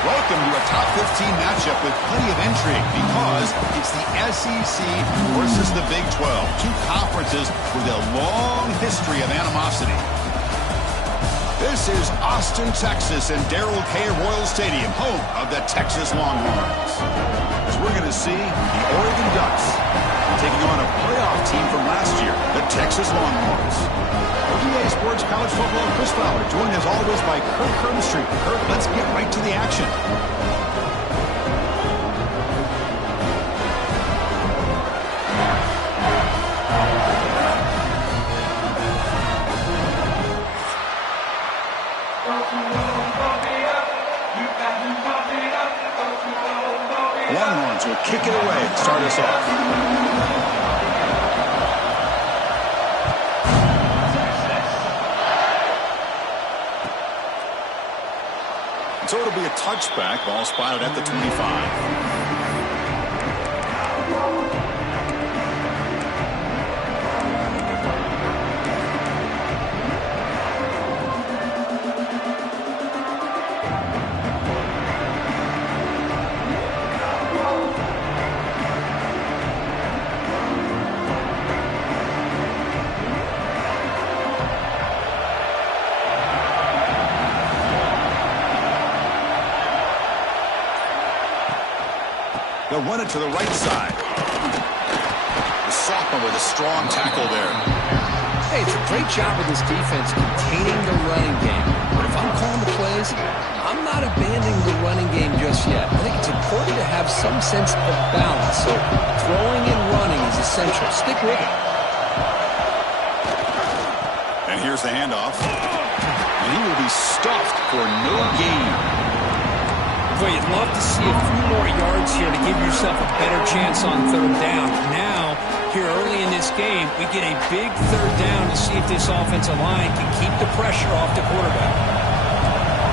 Welcome to a top 15 matchup with plenty of intrigue because it's the SEC versus the Big 12, two conferences with a long history of animosity. This is Austin, Texas, and Darrell K. Royal Stadium, home of the Texas Longhorns. As we're going to see the Oregon Ducks taking on a playoff team from last year, the Texas Longhorns. EA Sports College Football, Chris Fowler, joined as always by Kirk Kermstreet. Kirk, let's get right to the action. Longhorns will kick it away to start us off. So it'll be a touchback, ball spotted at the 25. They'll run it to the right side. The sophomore with a strong tackle there. Hey, it's a great job of this defense containing the running game. But if I'm calling the plays, I'm not abandoning the running game just yet. I think it's important to have some sense of balance. So throwing and running is essential. Stick with it. And here's the handoff. And he will be stuffed for no gain. Boy, you'd love to see a few more yards here to give yourself a better chance on third down. Now, here early in this game, we get a big third down to see if this offensive line can keep the pressure off the quarterback.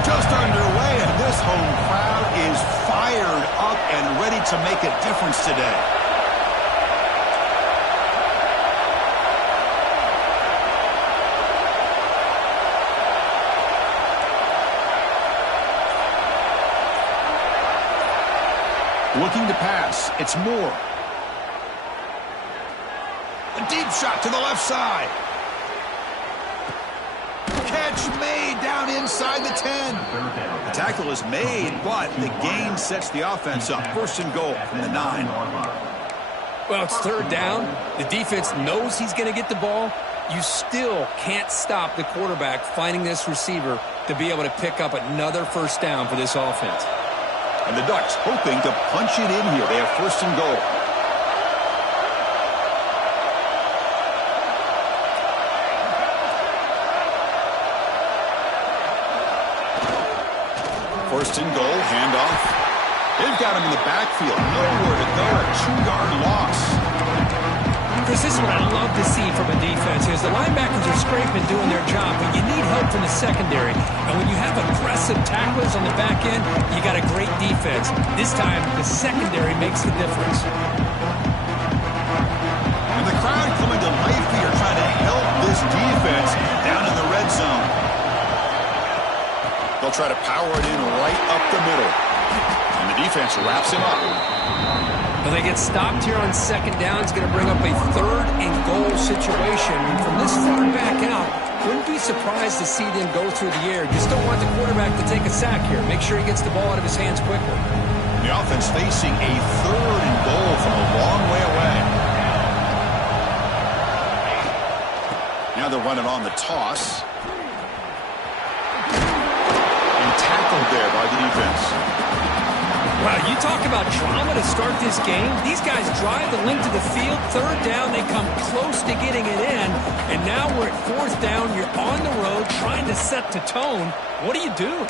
Just underway, and this home crowd is fired up and ready to make a difference today. Looking to pass. It's Moore. A deep shot to the left side. Catch made down inside the 10. The tackle is made, but the gain sets the offense up. First and goal from the 9. Well, it's third down. The defense knows he's going to get the ball. You still can't stop the quarterback finding this receiver to be able to pick up another first down for this offense. And the Ducks hoping to punch it in here. They have first and goal. First and goal, handoff. They've got him in the backfield. Nowhere to go. A 2-yard loss. Chris, Chris, this is what I love to see from a defense is the linebackers are scraping, doing their job, but you need help from the secondary. And when you have aggressive tacklers on the back end, you got a great defense. This time, the secondary makes the difference. And the crowd coming to life here trying to help this defense down in the red zone. They'll try to power it in right up the middle. And the defense wraps him up. Well, they get stopped here on second down. It's going to bring up a 3rd and goal situation. And from this far back out, wouldn't be surprised to see them go through the air. Just don't want the quarterback to take a sack here. Make sure he gets the ball out of his hands quickly. The offense facing a 3rd and goal from a long way away. Now they're running on the toss. And tackled there by the defense. Wow, you talk about drama to start this game. These guys drive the length of the field. 3rd down, they come close to getting it in. And now we're at 4th down. You're on the road trying to set the tone. What do you do?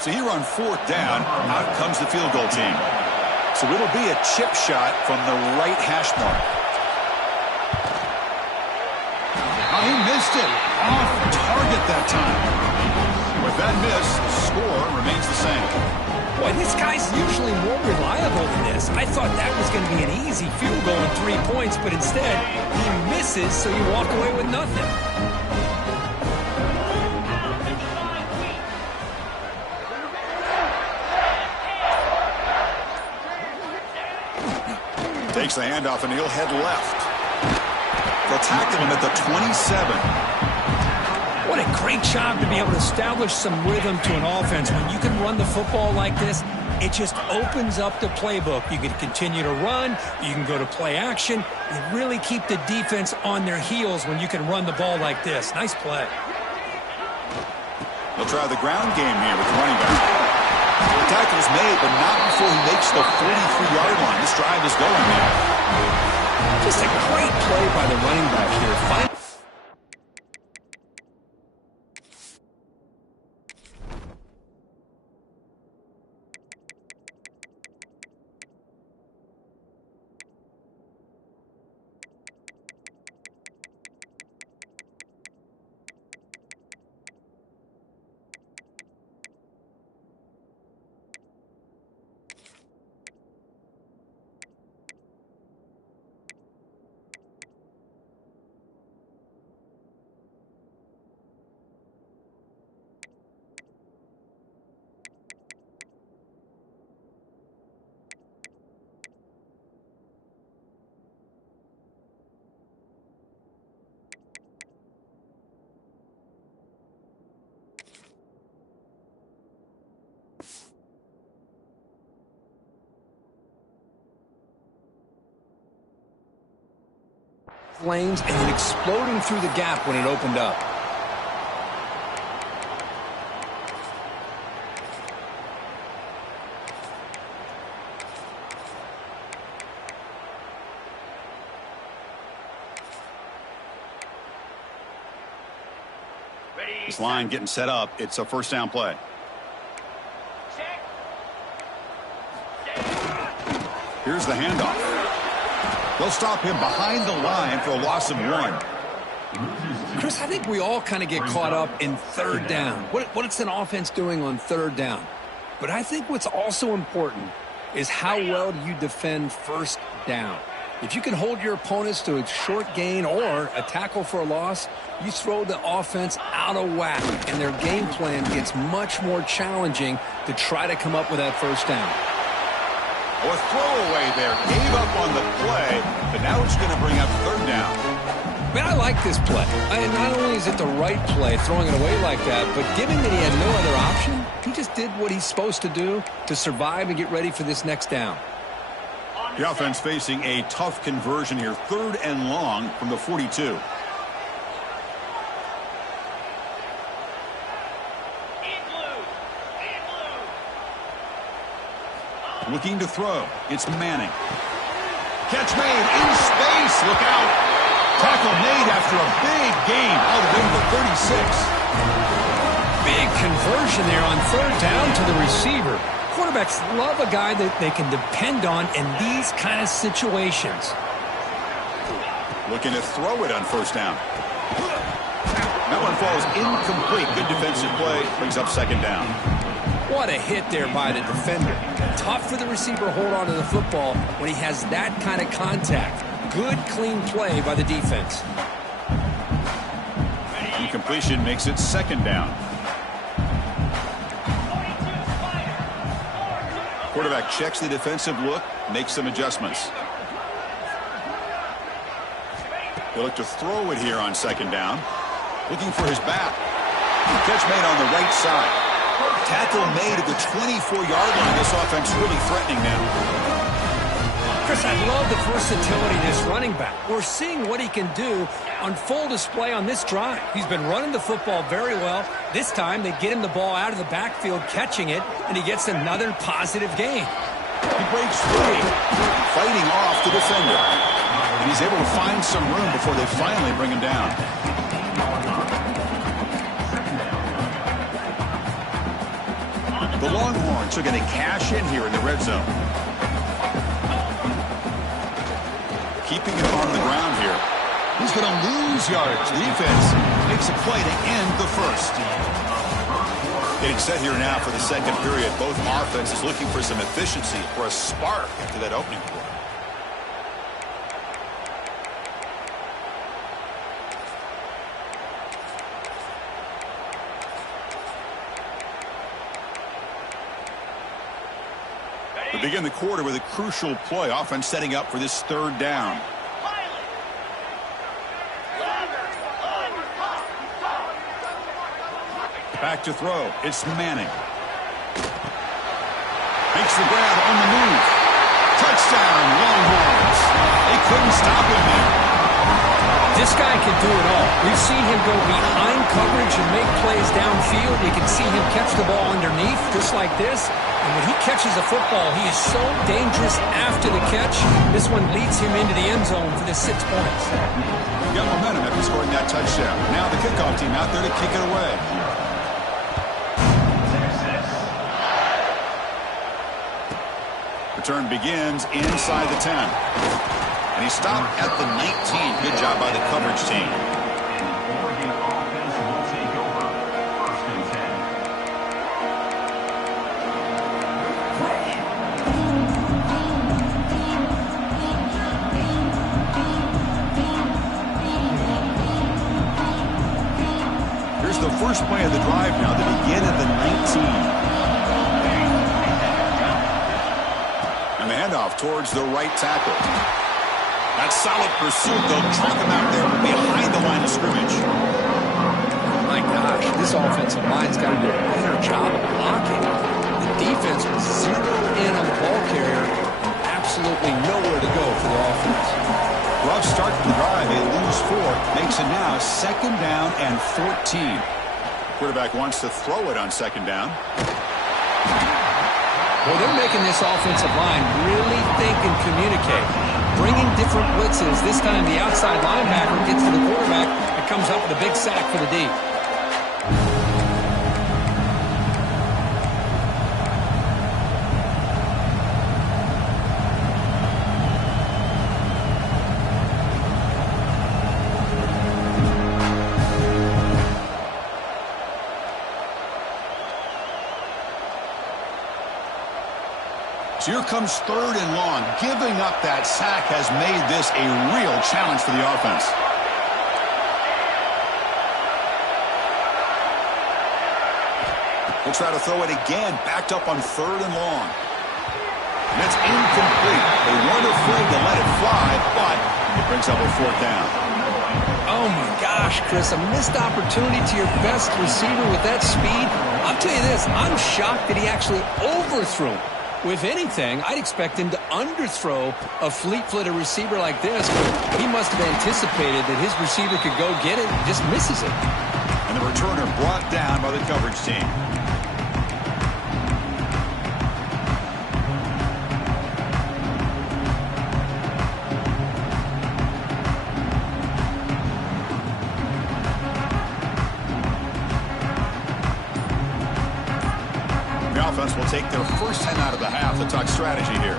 So here on 4th down, out comes the field goal team. So it'll be a chip shot from the right hash mark. Oh, he missed it. Off target that time. With that miss, the score remains the same. Boy, this guy's usually more reliable than this. I thought that was going to be an easy field goal and 3 points, but instead, he misses, so you walk away with nothing. Takes the handoff and he'll head left. They'll tackle him at the 27. What a great job to be able to establish some rhythm to an offense. When you can run the football like this, it just opens up the playbook. You can continue to run. You can go to play action. You really keep the defense on their heels when you can run the ball like this. Nice play. They'll try the ground game here with the running back. The tackle is made, but not before he makes the 43-yard line. This drive is going now. Just a great play by the running back here. Lanes and then exploding through the gap when it opened up. This line getting set up. It's a 1st down play. Here's the handoff. They'll stop him behind the line for a loss of 1. Chris, I think we all kind of get caught up in 3rd down. What's an offense doing on 3rd down? But I think what's also important is how well do you defend 1st down. If you can hold your opponents to a short gain or a tackle for a loss, you throw the offense out of whack, and their game plan gets much more challenging to try to come up with that 1st down. A throwaway there. Gave up on the play, but now it's going to bring up 3rd down. Man, I like this play. Not only is it the right play, throwing it away like that, but given that he had no other option, he just did what he's supposed to do to survive and get ready for this next down. The offense facing a tough conversion here. 3rd and long from the 42. Looking to throw. It's Manning. Catch made in space. Look out. Tackle made after a big gain. Out of the 36. Big conversion there on third down to the receiver. Quarterbacks love a guy that they can depend on in these kind of situations. Looking to throw it on first down. That one falls incomplete. Good defensive play. Brings up second down. What a hit there by the defender. Tough for the receiver to hold on to the football when he has that kind of contact. Good, clean play by the defense. Incompletion makes it second down. Quarterback checks the defensive look, makes some adjustments. He'll look to throw it here on second down. Looking for his back. Catch made on the right side. Tackle made at the 24-yard line. This offense really threatening now. Chris, I love the versatility of this running back. We're seeing what he can do on full display on this drive. He's been running the football very well. This time, they get him the ball out of the backfield, catching it, and he gets another positive gain. He breaks free, fighting off the defender. And he's able to find some room before they finally bring him down. The Longhorns are going to cash in here in the red zone. Keeping it on the ground here. He's going to lose yards. The defense makes a play to end the first. Getting set here now for the second period. Both offenses looking for some efficiency or a spark after that opening quarter. We begin the quarter with a crucial play. Offense setting up for this third down. Back to throw. It's Manning. Makes the grab on the move. Touchdown, Longhorns. They couldn't stop him there. This guy can do it all. We've seen him go behind coverage and make plays downfield. We can see him catch the ball underneath just like this. And when he catches the football, he is so dangerous after the catch. This one leads him into the end zone for the 6 points. He got momentum after scoring that touchdown. Now the kickoff team out there to kick it away. Return begins inside the 10. And he stopped at the 19. Good job by the coverage team. Here's the first play of the drive now to begin at the 19. Handoff towards the right tackle. That's solid pursuit. They'll track him out there behind the line of scrimmage. My gosh, this offensive line's got to do a better job of blocking. The defense was zeroed in on the ball carrier and absolutely nowhere to go for the offense. Rough start to the drive. They lose 4. Makes it now second down and 14. Quarterback wants to throw it on second down. Well, they're making this offensive line really think and communicate. Bringing different blitzes. This time the outside linebacker gets to the quarterback and comes up with a big sack for the D. So here comes third and long. Giving up that sack has made this a real challenge for the offense. We'll try to throw it again. Backed up on third and long. And it's incomplete. They weren't afraid to let it fly, but it brings up a fourth down. Oh, my gosh, Chris. A missed opportunity to your best receiver with that speed. I'll tell you this. I'm shocked that he actually overthrew him. With anything, I'd expect him to underthrow a fleet-footed receiver like this, but he must have anticipated that his receiver could go get it and just misses it. And the returner brought down by the coverage team. offense will take their first time out of the half to talk strategy here.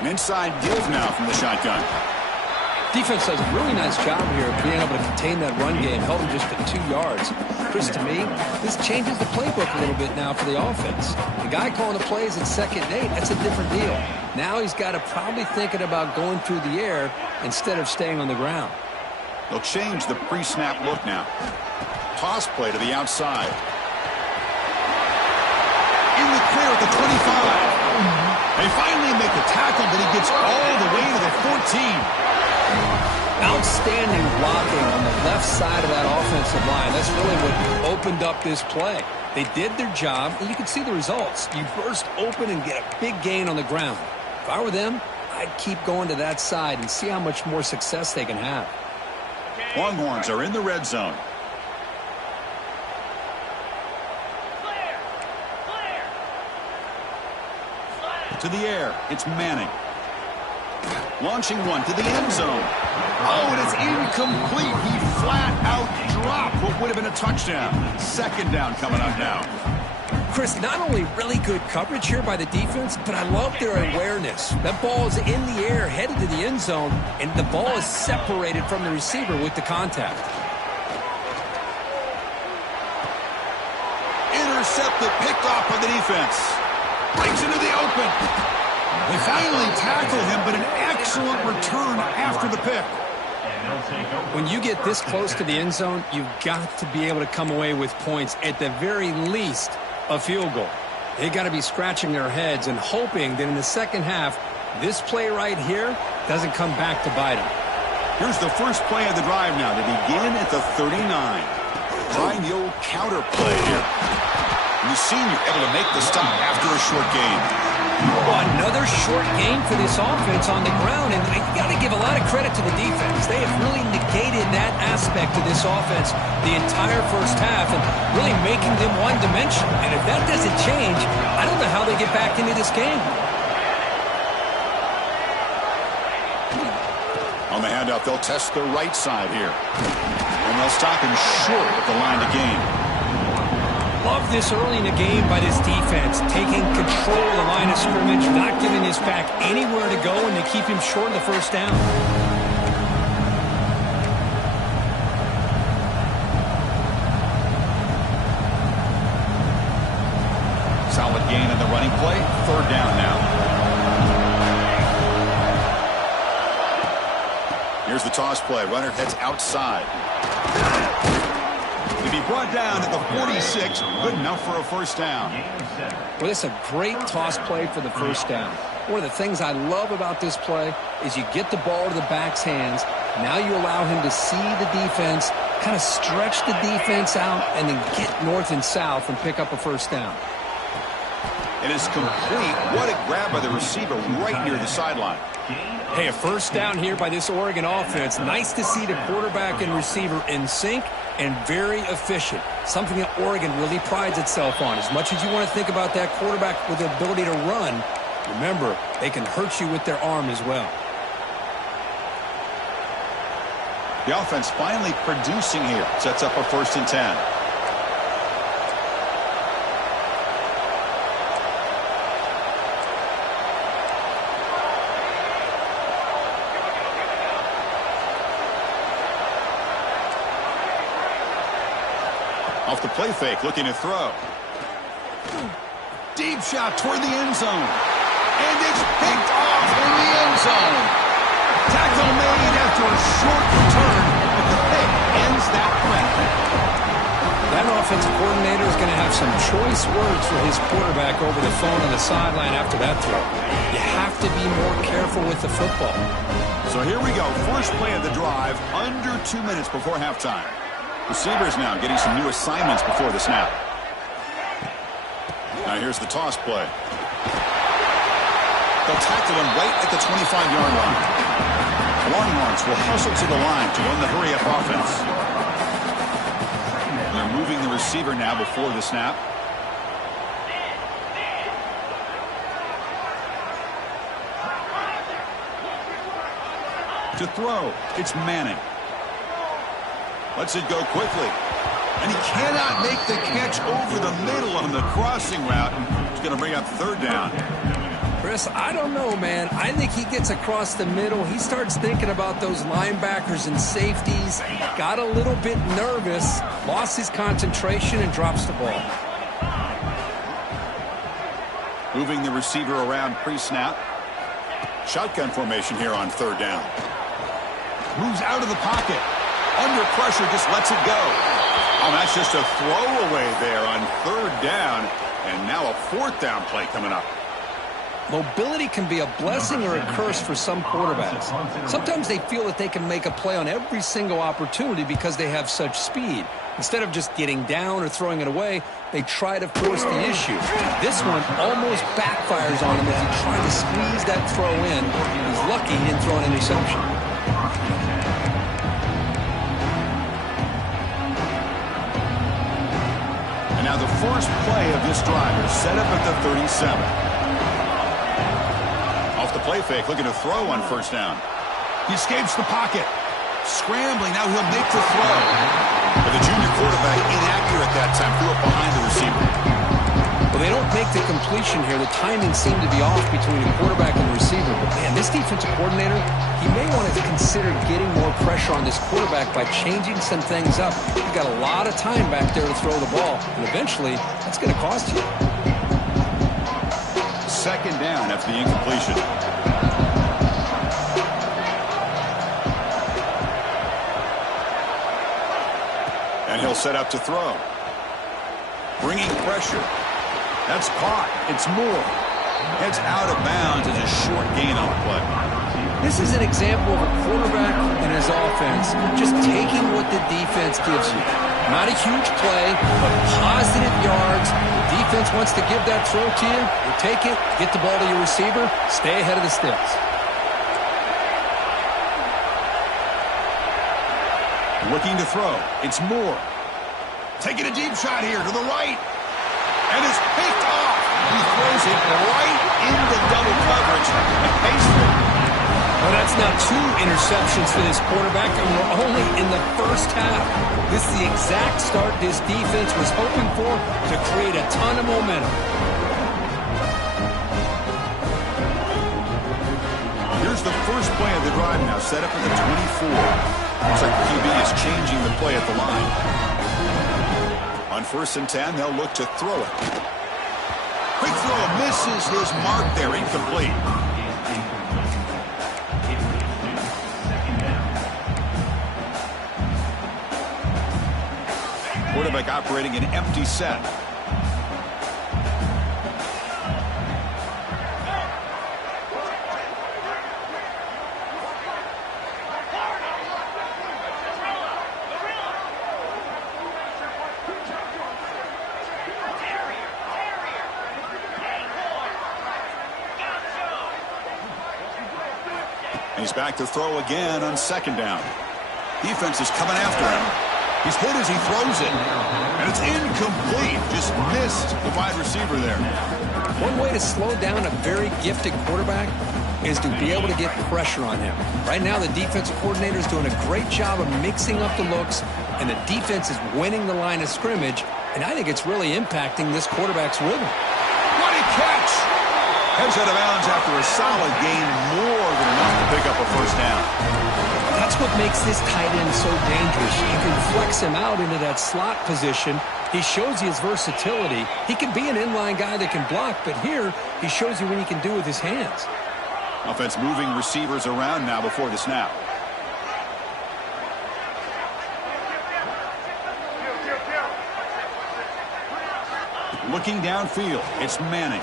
An inside give now from the shotgun. Defense does a really nice job here of being able to contain that run game, held him just to 2 yards. Chris, to me, this changes the playbook a little bit now for the offense. The guy calling the plays at 2nd and 8, that's a different deal. Now he's got to probably thinking about going through the air instead of staying on the ground. They'll change the pre-snap look now. Toss play to the outside. In the clear at the 25. They finally make the tackle, but he gets all the way to the 14. Outstanding blocking on the left side of that offensive line. That's really what opened up this play. They did their job, and you can see the results. You burst open and get a big gain on the ground. If I were them, I'd keep going to that side and see how much more success they can have. Longhorns are in the red zone. To the air, it's Manning. Launching one to the end zone. Oh, and it's incomplete. He flat out dropped what would have been a touchdown. 2nd down coming up now. Chris, not only really good coverage here by the defense, but I love their awareness. That ball is in the air, headed to the end zone, and the ball is separated from the receiver with the contact. Intercepted, picked off by the defense. Breaks into the open. They finally tackle him, but an excellent return after the pick. When you get this close to the end zone, you've got to be able to come away with points, at the very least, a field goal. They got to be scratching their heads and hoping that in the second half, this play right here doesn't come back to bite them. Here's the first play of the drive now to begin at the 39. Trying the old counter play here. And the senior able to make the stop after a short gain. Well, another short gain for this offense on the ground, and you got to give a lot of credit to the defense. They have really negated that aspect of this offense the entire first half and really making them one-dimensional. And if that doesn't change, I don't know how they get back into this game. On the handoff, they'll test the right side here. And they'll stop him short at the line to gain. Love this early in the game by this defense, taking control of the line of scrimmage, not giving this back anywhere to go, and they keep him short of the first down. Solid gain in the running play. 3rd down now. Here's the toss play. Runner heads outside. To be brought down at the 46, good enough for a first down. Well, it's a great toss play for the first down. One of the things I love about this play is you get the ball to the back's hands. Now you allow him to see the defense, kind of stretch the defense out, and then get north and south and pick up a first down. It is complete. What a grab by the receiver right near the sideline. Hey, a first down here by this Oregon offense. Nice to see the quarterback and receiver in sync and very efficient. Something that Oregon really prides itself on. As much as you want to think about that quarterback with the ability to run, remember, they can hurt you with their arm as well. The offense finally producing here. Sets up a 1st and 10. Off the play fake, looking to throw. Deep shot toward the end zone. And it's picked off in the end zone. Tackle made after a short return, but the pick ends that play. That offensive coordinator is going to have some choice words for his quarterback over the phone on the sideline after that throw. You have to be more careful with the football. So here we go. First play of the drive, under 2 minutes before halftime. Receivers now getting some new assignments before the snap. Now here's the toss play. They'll tackle him right at the 25-yard line. Longhorns will hustle to the line to run the hurry-up offense. They're moving the receiver now before the snap. To throw, it's Manning. Lets it go quickly. And he cannot make the catch over the middle on the crossing route. It's going to bring up third down. Chris, I don't know, man. I think he gets across the middle. He starts thinking about those linebackers and safeties. Got a little bit nervous, lost his concentration, and drops the ball. Moving the receiver around pre-snap. Shotgun formation here on third down. Moves out of the pocket. Under pressure, just lets it go. Oh, that's just a throwaway there on third down. And now a fourth down play coming up. Mobility can be a blessing or a curse for some quarterbacks. Sometimes they feel that they can make a play on every single opportunity because they have such speed. Instead of just getting down or throwing it away, they try to force the issue. This one almost backfires on him as he tried to squeeze that throw in. He's lucky he didn't throw an interception. And now the first play of this drive is set up at the 37. Off the play fake, looking to throw on first down. He escapes the pocket. Scrambling, now he'll make the throw. But the junior quarterback inaccurate that time, threw it behind the receiver. Well, they don't make the completion here. The timing seemed to be off between the quarterback and the receiver. But, man, this defensive coordinator, he may want to consider getting more pressure on this quarterback by changing some things up. You've got a lot of time back there to throw the ball, and eventually that's going to cost you. Second down after the incompletion. And he'll set up to throw. Bringing pressure. That's caught. It's Moore. Heads out of bounds as a short gain on the play. This is an example of a quarterback and his offense just taking what the defense gives you. Not a huge play, but positive yards. The defense wants to give that throw to you. You take it, get the ball to your receiver, stay ahead of the sticks. Looking to throw. It's Moore. Taking a deep shot here to the right. And it's picked off. He throws it right into double coverage and pays for it. Well, that's now 2 interceptions for this quarterback, and we're only in the first half. This is the exact start this defense was hoping for to create a ton of momentum. Here's the first play of the drive now, set up at the 24. Looks like the QB is changing the play at the line. On 1st and 10, they'll look to throw it. Quick throw misses his mark there, incomplete. Quarterback operating an empty set. He's back to throw again on 2nd down. Defense is coming after him. He's hit as he throws it. And it's incomplete. Just missed the wide receiver there. One way to slow down a very gifted quarterback is to be able to get pressure on him. Right now, the defensive coordinator is doing a great job of mixing up the looks, and the defense is winning the line of scrimmage, and I think it's really impacting this quarterback's rhythm. What a catch! Heads out of bounds after a solid gain, more than enough to pick up a first down. That's what makes this tight end so dangerous. You can flex him out into that slot position. He shows you his versatility. He can be an inline guy that can block, but here he shows you what he can do with his hands. Offense moving receivers around now before the snap. Looking downfield, it's Manning.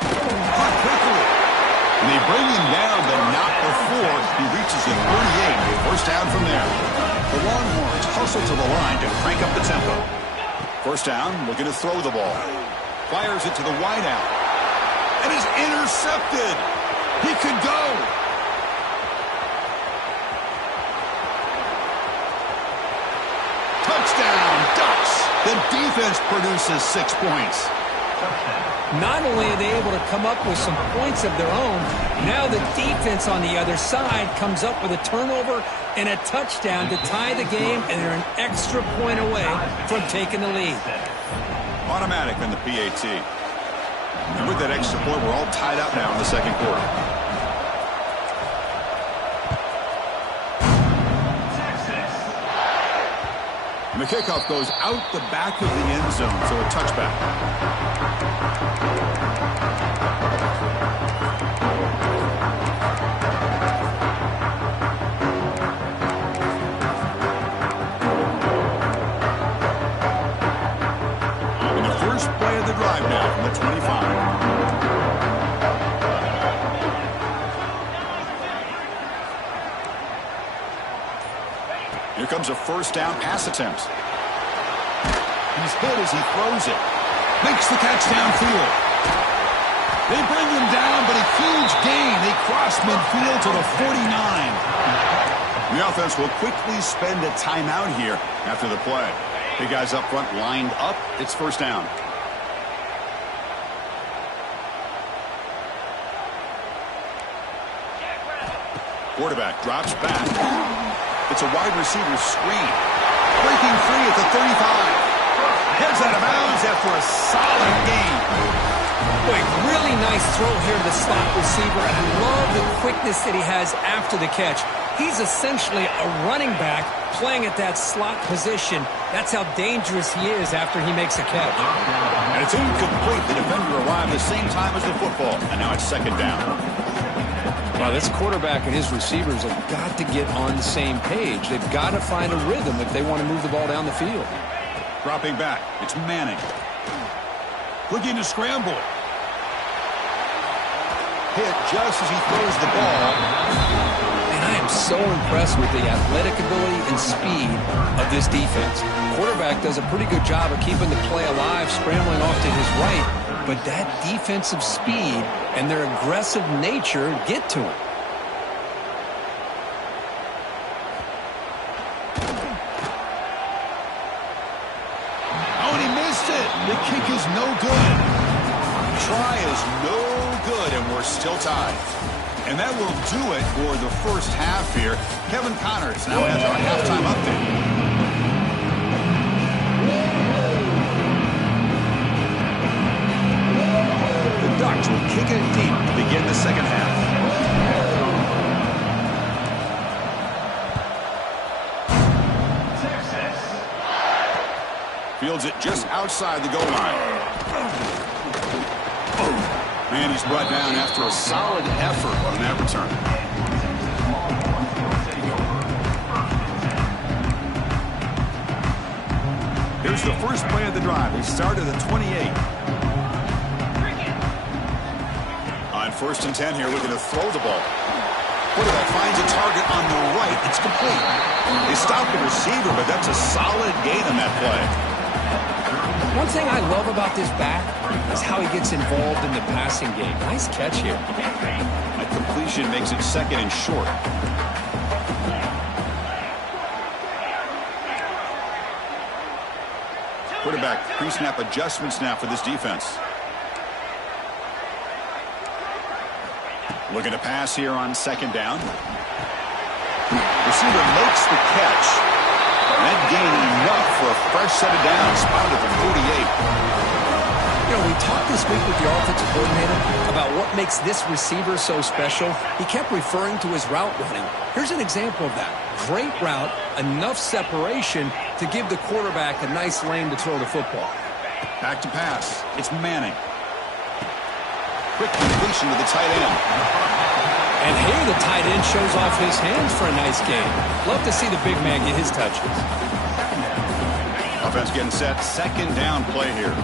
Caught quickly. And they bring him down, but not before he reaches the 38. First down from there. The Longhorns hustle to the line to crank up the tempo. First down, looking to throw the ball. Fires it to the wideout. And is intercepted. He could go. Touchdown, Ducks. The defense produces 6 points. Not only are they able to come up with some points of their own, now the defense on the other side comes up with a turnover and a touchdown to tie the game, and they're an extra point away from taking the lead. Automatic in the PAT. And with that extra point, we're all tied up now in the second quarter. And the kickoff goes out the back of the end zone, so a touchback. And the first play of the drive now from the 25. Here comes a first down pass attempt. He's hit as he throws it. Makes the catch downfield. They bring him down, but a huge gain. They cross midfield to the 49. The offense will quickly spend a timeout here after the play. The guys up front lined up. It's first down. Quarterback drops back. It's a wide receiver screen. Breaking free at the 35. Heads out of bounds after a solid gain. Boy, really nice throw here to the slot receiver. I love the quickness that he has after the catch. He's essentially a running back playing at that slot position. That's how dangerous he is after he makes a catch. And it's incomplete. The defender arrived the same time as the football. And now it's second down. Well, this quarterback and his receivers have got to get on the same page. They've got to find a rhythm if they want to move the ball down the field. Dropping back. It's Manning. Looking to scramble. Hit just as he throws the ball. And I am so impressed with the athletic ability and speed of this defense. Quarterback does a pretty good job of keeping the play alive, scrambling off to his right. But that defensive speed and their aggressive nature get to him. Oh, and he missed it. The kick is no good. Try is no good, and we're still tied. And that will do it for the first half here. Kevin Connors now has our halftime update. Ducks will kick it deep to begin the second half. Fields it just outside the goal line. And he's brought down after a solid effort on that return. Here's the first play of the drive. He started at 28. First and 10 here, looking to throw the ball. Quarterback finds a target on the right. It's complete. They stopped the receiver, but that's a solid gain on that play. One thing I love about this back is how he gets involved in the passing game. Nice catch here. That completion makes it second and short. Quarterback pre-snap adjustments now for this defense. Looking to pass here on second down. Receiver makes the catch. That gain enough for a fresh set of downs. Spotted at the 48. You know, we talked this week with the offensive coordinator about what makes this receiver so special. He kept referring to his route running. Here's an example of that. Great route, enough separation to give the quarterback a nice lane to throw the football. Back to pass. It's Manning. Quick completion to the tight end. And here the tight end shows off his hands for a nice game. Love to see the big man get his touches. Offense getting set. Second down play here.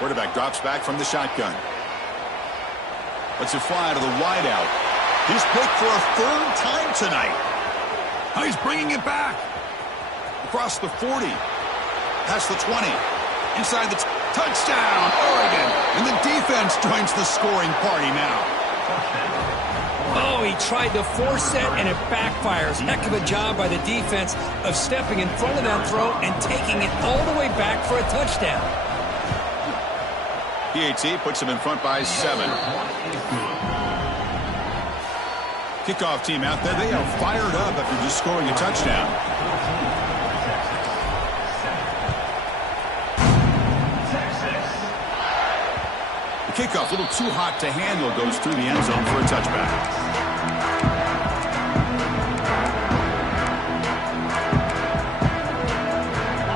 Quarterback drops back from the shotgun. Lets it fly to the wideout. He's picked for a third time tonight. Now he's bringing it back. Across the 40. Past the 20. Inside the touchdown, Oregon. And the defense joins the scoring party now. Oh, he tried to force it, and it backfires. Heck of a job by the defense of stepping in front of that throw and taking it all the way back for a touchdown. PAT puts them in front by 7. Kickoff team out there. They are fired up after just scoring a touchdown. The kickoff, a little too hot to handle, goes through the end zone for a touchback.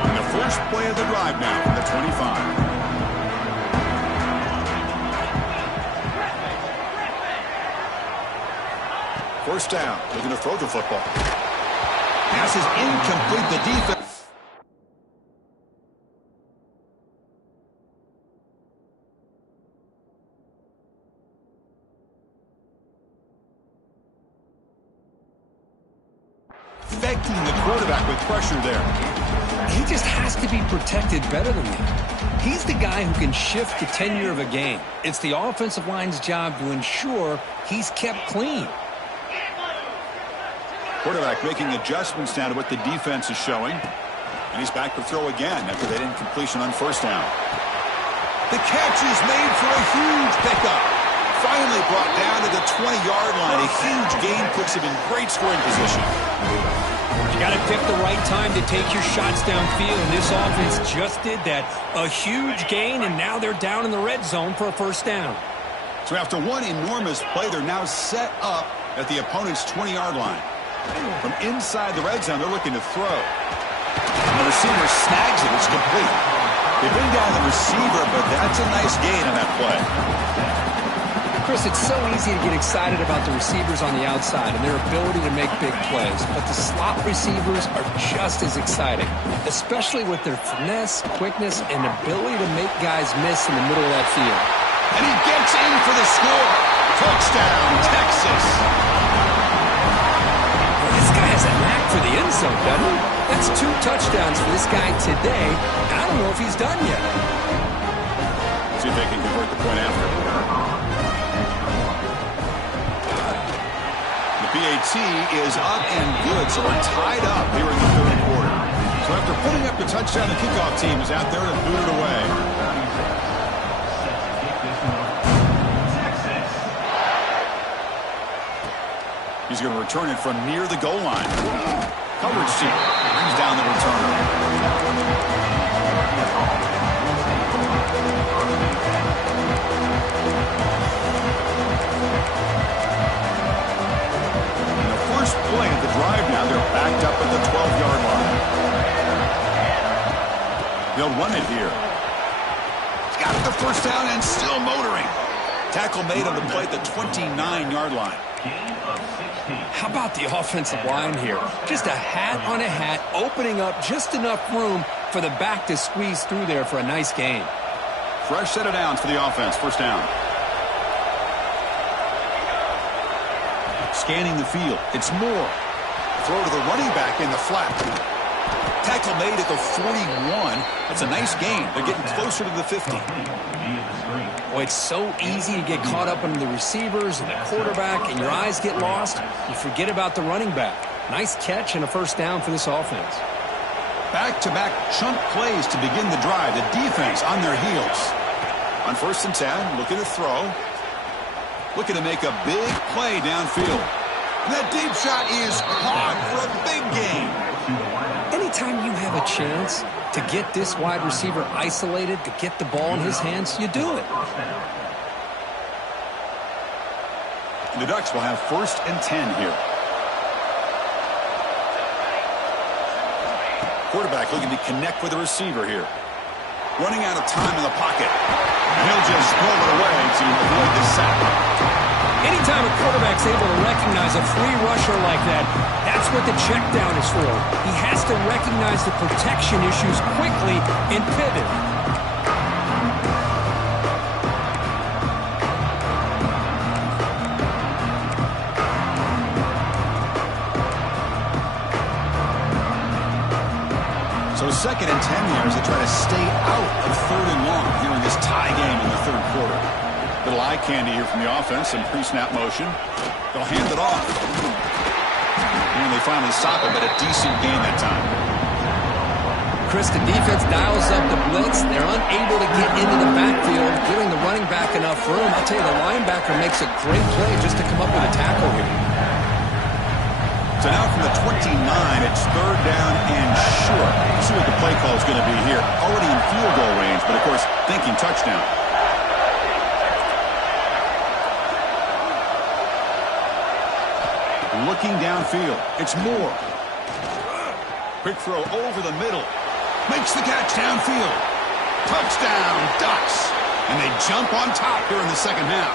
And the first play of the drive now from the 25. First down. They're going to throw the football. Pass is incomplete. The defense. Affecting the quarterback with pressure there. He just has to be protected better than that. He's the guy who can shift the tenure of a game. It's the offensive line's job to ensure he's kept clean. Quarterback making adjustments now to what the defense is showing. And he's back to throw again after that incompletion on first down. The catch is made for a huge pickup. Finally brought down to the 20-yard line. A huge gain puts him in great scoring position. You got to pick the right time to take your shots downfield, and this offense just did that. A huge gain, and now they're down in the red zone for a first down. So after one enormous play, they're now set up at the opponent's 20-yard line. From inside the red zone, they're looking to throw. And the receiver snags it. It's complete. They bring down the receiver, but that's a nice gain on that play. Chris, it's so easy to get excited about the receivers on the outside and their ability to make big plays, but the slot receivers are just as exciting, especially with their finesse, quickness, and ability to make guys miss in the middle of that field. And he gets in for the score. Touchdown, Texas. This guy has a knack for the end zone, doesn't he? That's 2 touchdowns for this guy today, and I don't know if he's done yet. See if they can convert the point after. The PAT is up and good, so we're tied up here in the third quarter. So after putting up the touchdown, the kickoff team is out there to boot it away. He's going to return it from near the goal line. Coverage team brings down the returner. And the first play of the drive now, they're backed up at the 12-yard line. They'll run it here. He's got the first down and still motoring. Tackle made on the play at the 29-yard line. How about the offensive line here? Just a hat on a hat, opening up just enough room for the back to squeeze through there for a nice gain. Fresh set of downs for the offense. First down. Scanning the field. It's Moore. Throw to the running back in the flat. Tackle made at the 41. That's a nice gain. They're getting closer to the 50. Boy, it's so easy to get caught up under the receivers and the quarterback, and your eyes get lost. You forget about the running back. Nice catch and a first down for this offense. Back-to-back chunk plays to begin the drive. The defense on their heels. On first and 10, looking to throw. Looking to make a big play downfield. And that deep shot is caught for a big gain. Anytime you have a chance to get this wide receiver isolated, to get the ball in his hands, you do it. The Ducks will have first and 10 here. Quarterback looking to connect with the receiver here. Running out of time in the pocket. And he'll just throw it away to avoid the sack. Anytime a quarterback's able to recognize a free rusher like that, that's what the check down is for. He has to recognize the protection issues quickly and pivot. So second and 10 here as they try to stay out of third and long here in this tie game in the third quarter. Little eye candy here from the offense. Some pre-snap motion. They'll hand it off. And they finally stop it, but a decent gain that time. Chris, the defense dials up the blitz. They're unable to get into the backfield, giving the running back enough room. I'll tell you, the linebacker makes a great play just to come up with a tackle here. So now from the 29, it's third down and short. Let's see what the play call is going to be here. Already in field goal range, but of course, thinking touchdown. Looking downfield. It's Moore. Quick throw over the middle. Makes the catch downfield. Touchdown, Ducks. And they jump on top here in the second half.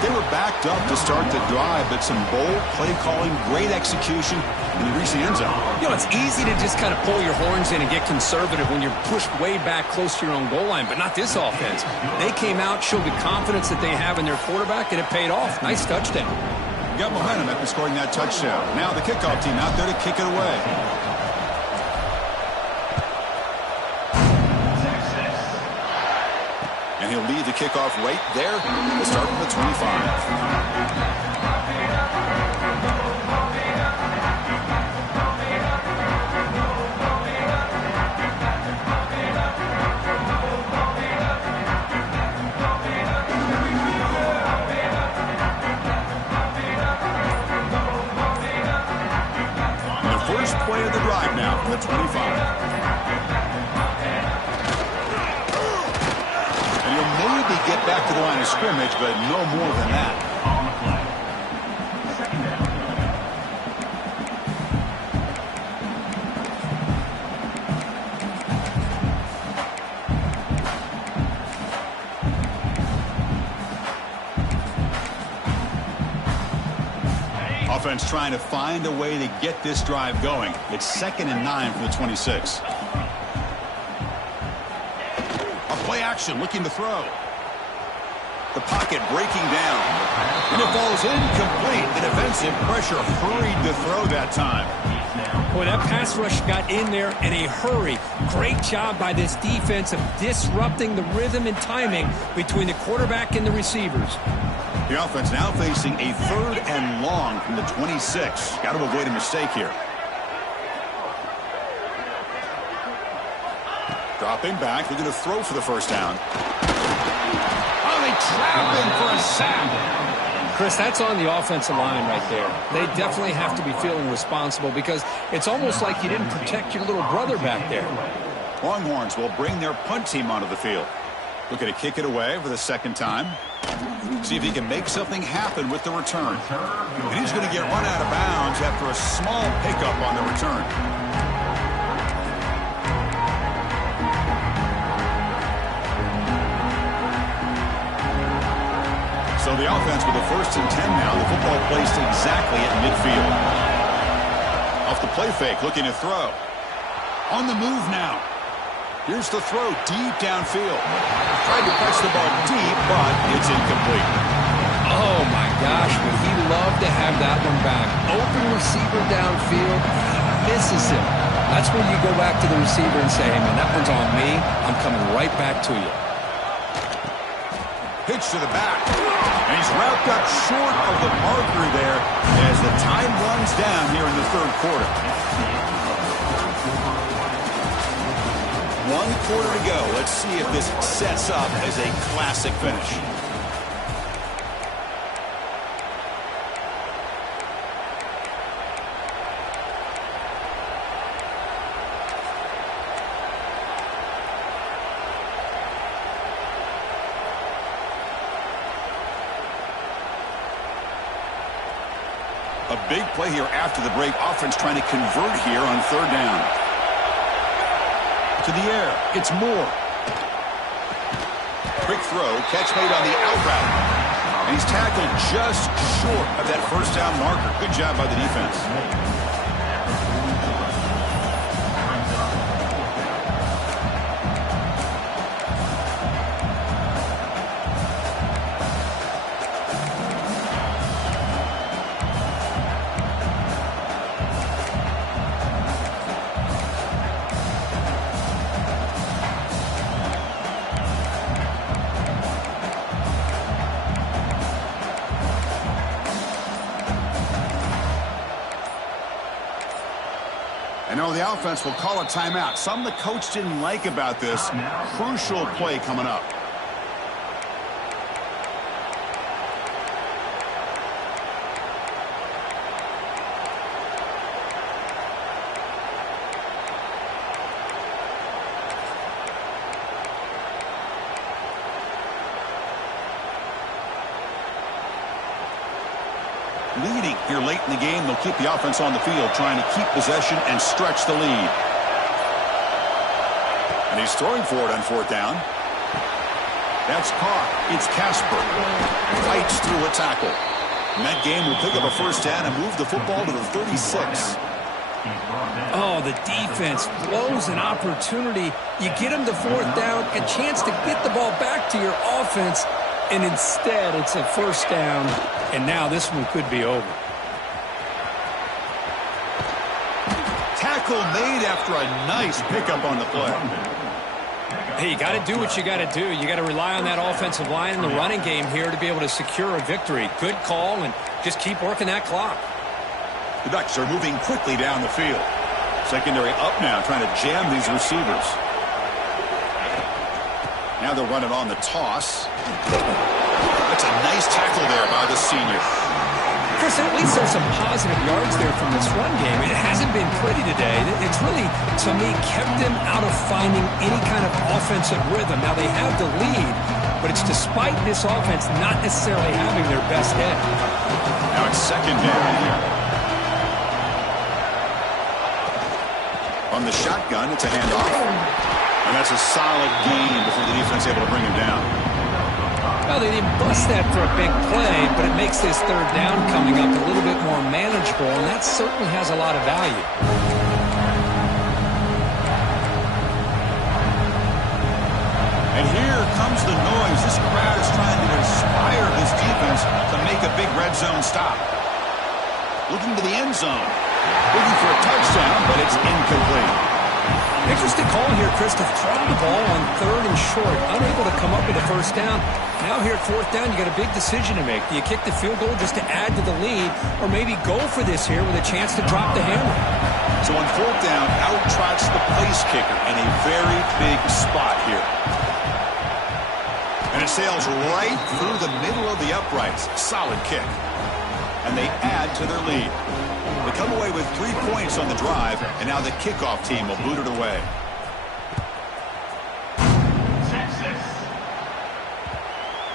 They were backed up to start the drive, but some bold play calling, great execution, and they reached the end zone. You know, it's easy to just kind of pull your horns in and get conservative when you're pushed way back close to your own goal line, but not this offense. They came out, showed the confidence that they have in their quarterback, and it paid off. Nice touchdown. Got momentum after scoring that touchdown. Now the kickoff team out there to kick it away. And he'll lead the kickoff right there. We'll start from the 25. First play of the drive now from the 25. And he'll maybe get back to the line of scrimmage, but no more than that. Offense trying to find a way to get this drive going. It's 2nd and 9 from the 26. A play action looking to throw. The pocket breaking down. And it falls incomplete. The defensive pressure hurried to throw that time. Boy, that pass rush got in there in a hurry. Great job by this defense of disrupting the rhythm and timing between the quarterback and the receivers. The offense now facing a 3rd and long from the 26. Got to avoid a mistake here. Dropping back, looking to throw for the first down. Oh, they trap him for a sack. Chris, that's on the offensive line right there. They definitely have to be feeling responsible because it's almost like you didn't protect your little brother back there. Longhorns will bring their punt team onto the field. Looking to kick it away for the second time. See if he can make something happen with the return. And he's going to get run out of bounds after a small pickup on the return. So the offense with the 1st and 10 now. The football placed exactly at midfield. Off the play fake, looking to throw. On the move now. Here's the throw deep downfield. Tried to catch the ball deep, but it's incomplete. Oh, my gosh, would he love to have that one back. Open receiver downfield, he misses him. That's when you go back to the receiver and say, hey, man, that one's on me. I'm coming right back to you. Pitch to the back. And he's wrapped up short of the marker there as the time runs down here in the 3rd quarter. 1 quarter to go. Let's see if this sets up as a classic finish. A big play here after the break. Offense trying to convert here on 3rd down. To the air. It's Moore. Quick throw. Catch made on the out route. And he's tackled just short of that first down marker. Good job by the defense. know, the offense will call a timeout. Something the coach didn't like about this. Crucial play coming up. Leading here late in the game, they'll keep the offense on the field, trying to keep possession and stretch the lead. And he's throwing for it on fourth down. That's caught. It's Casper. Fights through a tackle. And that game will pick up a first down and move the football to the 36. Oh, the defense blows an opportunity. You get them to fourth down, a chance to get the ball back to your offense, and instead it's a first down, and now this one could be over. Tackle made after a nice pickup on the play. Hey, you got to do what you got to do. You got to rely on that offensive line in the running game here to be able to secure a victory. Good call, and just keep working that clock. The Ducks are moving quickly down the field. Secondary up now, trying to jam these receivers. Now they'll run it on the toss. That's a nice tackle there by the senior. Chris, at least there's some positive yards there from this run game. It hasn't been pretty today. It's really, to me, kept them out of finding any kind of offensive rhythm. Now, they have the lead, but it's despite this offense not necessarily having their best day. Now it's second down here. On the shotgun, it's a handoff. And that's a solid gain before the defense able to bring him down. Well, they didn't bust that for a big play, but it makes this third down coming up a little bit more manageable, and that certainly has a lot of value. And here comes the noise. This crowd is trying to inspire this defense to make a big red zone stop. Looking to the end zone. Looking for a touchdown, but it's incomplete. Interesting call here, Chris, to throw the ball on third and short. Unable to come up with a first down. Now here at fourth down, you got a big decision to make. Do you kick the field goal just to add to the lead, or maybe go for this here with a chance to drop the hammer? So on fourth down, out trots the place kicker in a very big spot here. And it sails right through the middle of the uprights. Solid kick. And they add to their lead. They come away with 3 points on the drive, and now the kickoff team will boot it away.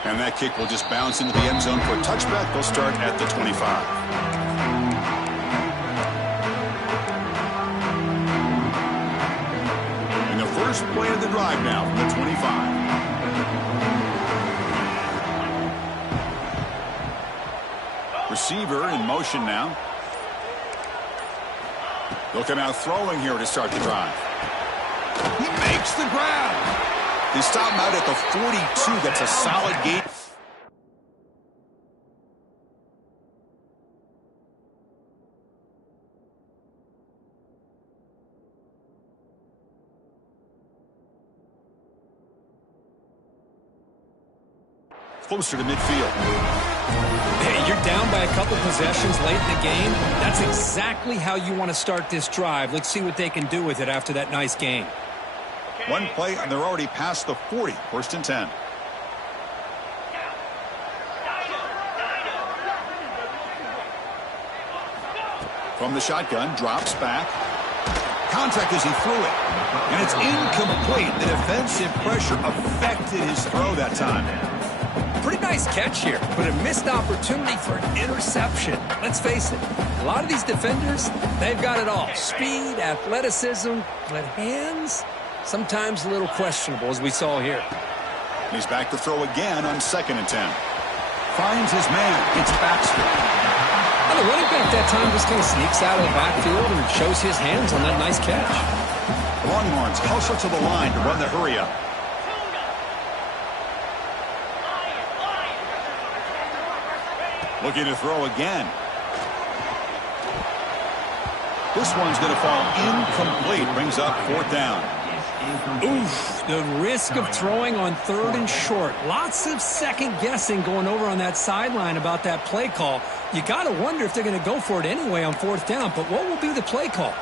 And that kick will just bounce into the end zone for a touchback. They'll start at the 25. And the first play of the drive now from the 25. Receiver in motion now. They'll come out throwing here to start the drive. He makes the grab. They stop him out at the 42. That's a solid gain. Closer to midfield. Hey, you're down by a couple possessions late in the game. That's exactly how you want to start this drive. Let's see what they can do with it after that nice game. One play, and they're already past the 40. First and 10. From the shotgun, drops back. Contact as he threw it. And it's incomplete. The defensive pressure affected his throw that time. Pretty nice catch here, but a missed opportunity for an interception. Let's face it, a lot of these defenders, they've got it all. Speed, athleticism, but hands, sometimes a little questionable, as we saw here. He's back to throw again on second and 10. Finds his man. It's Baxter. Well, the running back that time just kind of sneaks out of the backfield and shows his hands on that nice catch. Longhorns hustle to the line to run the hurry-up. Looking to throw again. This one's going to fall incomplete. Brings up fourth down. Oof, the risk of throwing on third and short. Lots of second guessing going over on that sideline about that play call. You got to wonder if they're going to go for it anyway on fourth down, but what will be the play call?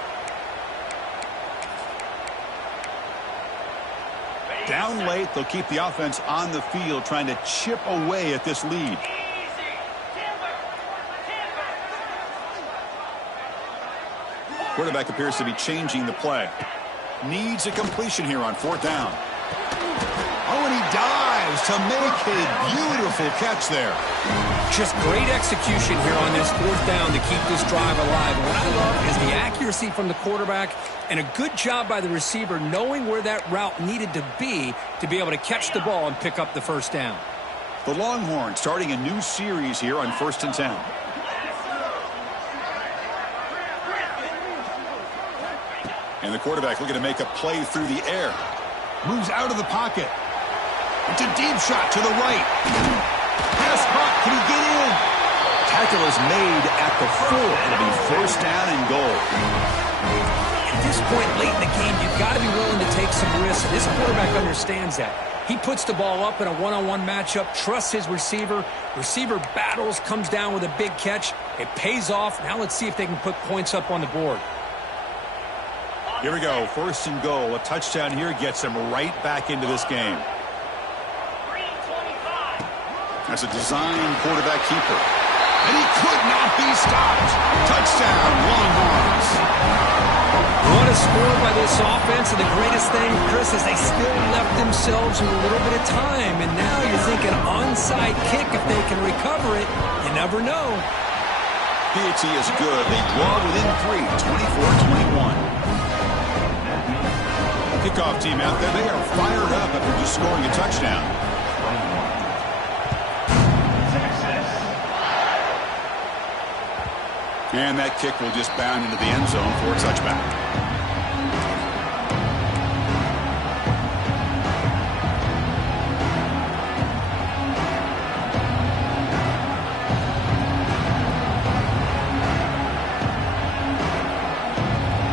Down late, they'll keep the offense on the field trying to chip away at this lead. Quarterback appears to be changing the play. Needs a completion here on 4th down. Oh, and he dives to make a beautiful catch there. Just great execution here on this 4th down to keep this drive alive. And what I love is the accuracy from the quarterback and a good job by the receiver knowing where that route needed to be able to catch the ball and pick up the 1st down. The Longhorns starting a new series here on 1st and 10. And the quarterback looking to make a play through the air. Moves out of the pocket. It's a deep shot to the right. Pass caught. Can he get in? Tackle is made at the 4. It'll be 1st down and goal. At this point late in the game, you've got to be willing to take some risks. This quarterback understands that. He puts the ball up in a one-on-one matchup, trusts his receiver. Receiver battles, comes down with a big catch. It pays off. Now let's see if they can put points up on the board. Here we go. 1st and goal. A touchdown here gets them right back into this game. That's a design quarterback keeper. And he could not be stopped. Touchdown, Longhorns. What a score by this offense. And the greatest thing, Chris, is they still left themselves with a little bit of time. And now you're thinking onside kick if they can recover it. You never know. PAT is good. They draw within 3, 24-21. Kickoff team out there. They are fired up after just scoring a touchdown. And that kick will just bound into the end zone for a touchback.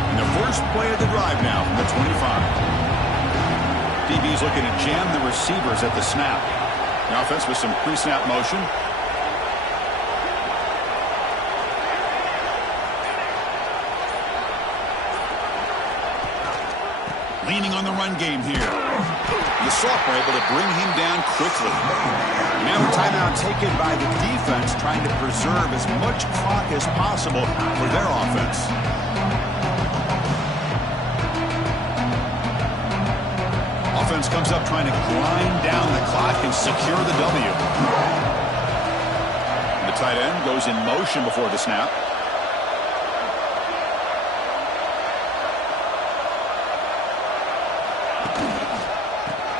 And the first play of the drive now from the 25. DB's looking to jam the receivers at the snap. The offense with some pre-snap motion. Leaning on the run game here. The sophomore able to bring him down quickly. Now a timeout taken by the defense trying to preserve as much clock as possible for their offense. Offense comes up trying to grind down the clock and secure the W. The tight end goes in motion before the snap.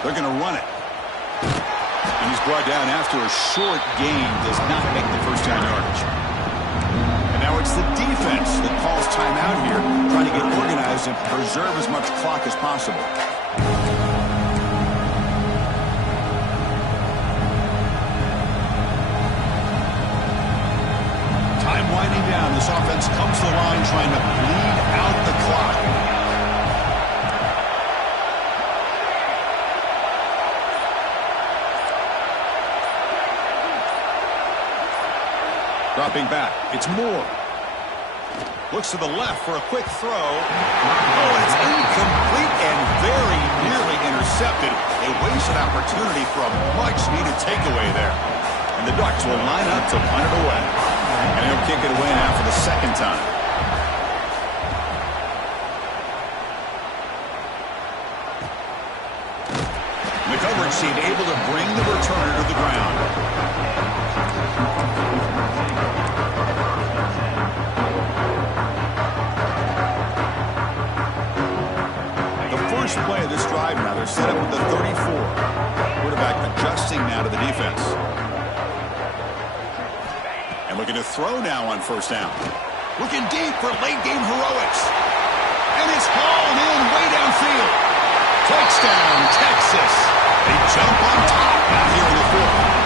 They're going to run it. And he's brought down after a short gain. Does not make the 1st down yardage. And now it's the defense that calls timeout here, trying to get organized and preserve as much clock as possible. Time winding down. This offense comes to the line trying to bleed out the clock. Dropping back. It's Moore. Looks to the left for a quick throw. Oh, it's incomplete and very nearly intercepted. A wasted opportunity for a much-needed takeaway there. And the Ducks will line up to punt it away. And he'll kick it away now for the 2nd time. The coverage team able to bring the returner to the ground. First play of this drive now. They're set up with the 34. Quarterback adjusting now to the defense. And looking to throw now on 1st down. Looking deep for late game heroics. And it's hauled in way downfield. Touchdown, Texas. They jump on top out here in the 4th.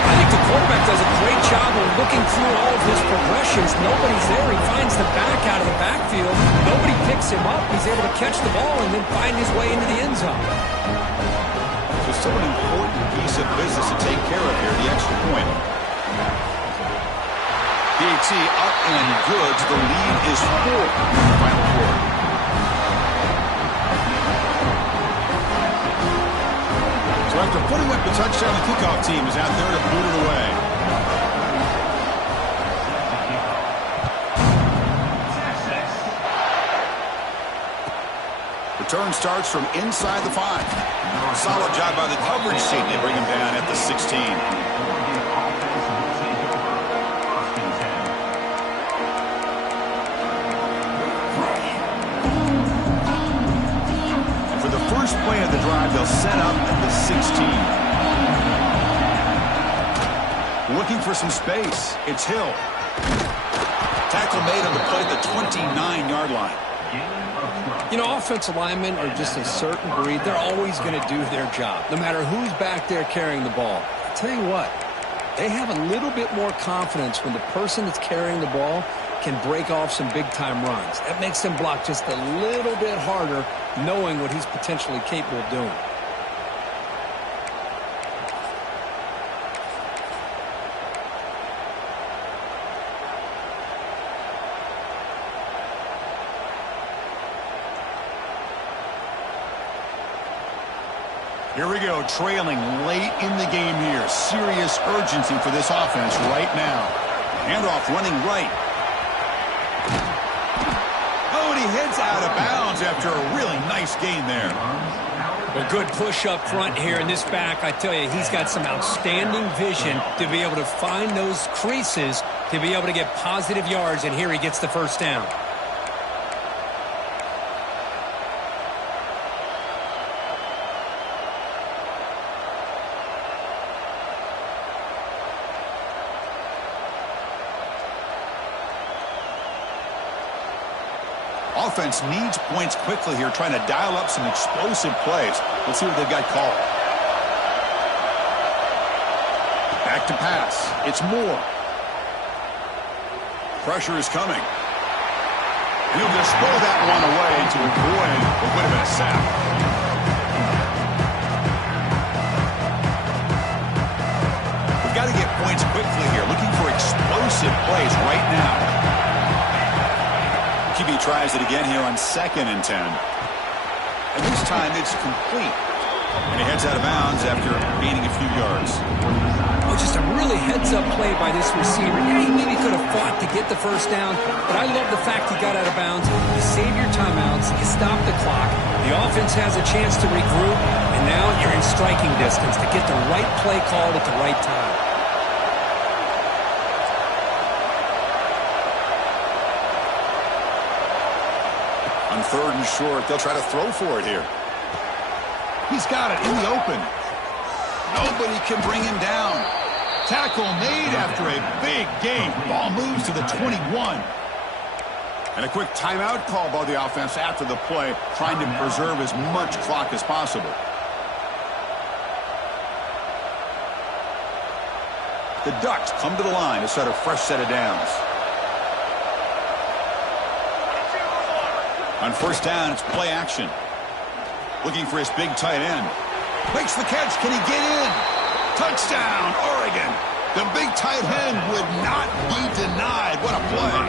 I think the quarterback does a great job of looking through all of his progressions. Nobody's there. He finds the back out of the backfield. Nobody picks him up. He's able to catch the ball and then find his way into the end zone. Just so an important piece of business to take care of here, the extra point. PAT up and good. The lead is 4 in the final quarter. After putting up the touchdown, the kickoff team is out there to boot it away. Return starts from inside the 5. Solid job by the coverage team. They bring him down at the 16. And for the first play of the drive, they'll set up at the 16. Looking for some space. It's Hill. Tackle made on the play at the 29-yard line. You know, offensive linemen are just a certain breed. They're always going to do their job, no matter who's back there carrying the ball. I'll tell you what, they have a little bit more confidence when the person that's carrying the ball can break off some big-time runs. That makes them block just a little bit harder, knowing what he's potentially capable of doing. Here we go, trailing late in the game here. Serious urgency for this offense right now. Handoff running right. Oh, and he heads out of bounds after a really nice gain there. A good push up front here in this back. I tell you, he's got some outstanding vision to be able to find those creases to be able to get positive yards, and here he gets the first down. Offense needs points quickly here, trying to dial up some explosive plays. Let's see what they've got called. Back to pass. It's Moore. Pressure is coming. He'll just throw that one away to avoid what would have been a sack. We've got to get points quickly here, looking for explosive plays right now. QB tries it again here on 2nd and 10. And this time it's complete. And he heads out of bounds after gaining a few yards. Oh, just a really heads-up play by this receiver. Yeah, he maybe could have fought to get the first down, but I love the fact he got out of bounds. You save your timeouts, you stop the clock, the offense has a chance to regroup, and now you're in striking distance to get the right play called at the right time. On 3rd and short, they'll try to throw for it here. He's got it in the open. Nobody can bring him down. Tackle made after a big gain. Ball moves to the 21. And a quick timeout call by the offense after the play, trying to preserve as much clock as possible. The Ducks come to the line to set a fresh set of downs. On 1st down, it's play action. Looking for his big tight end. Makes the catch. Can he get in? Touchdown, Oregon. The big tight end would not be denied. What a play.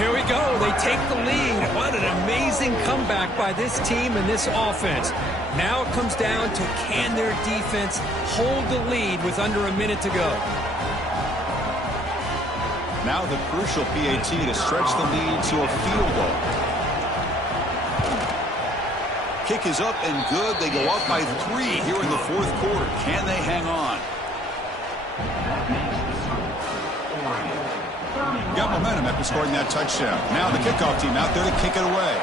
Here we go. They take the lead. What an amazing comeback by this team and this offense. Now it comes down to can their defense hold the lead with under a minute to go. Now the crucial PAT to stretch the lead to a field goal. Kick is up and good. They go up by 3 here in the 4th quarter. Can they hang on? Got momentum after scoring that touchdown. Now the kickoff team out there to kick it away.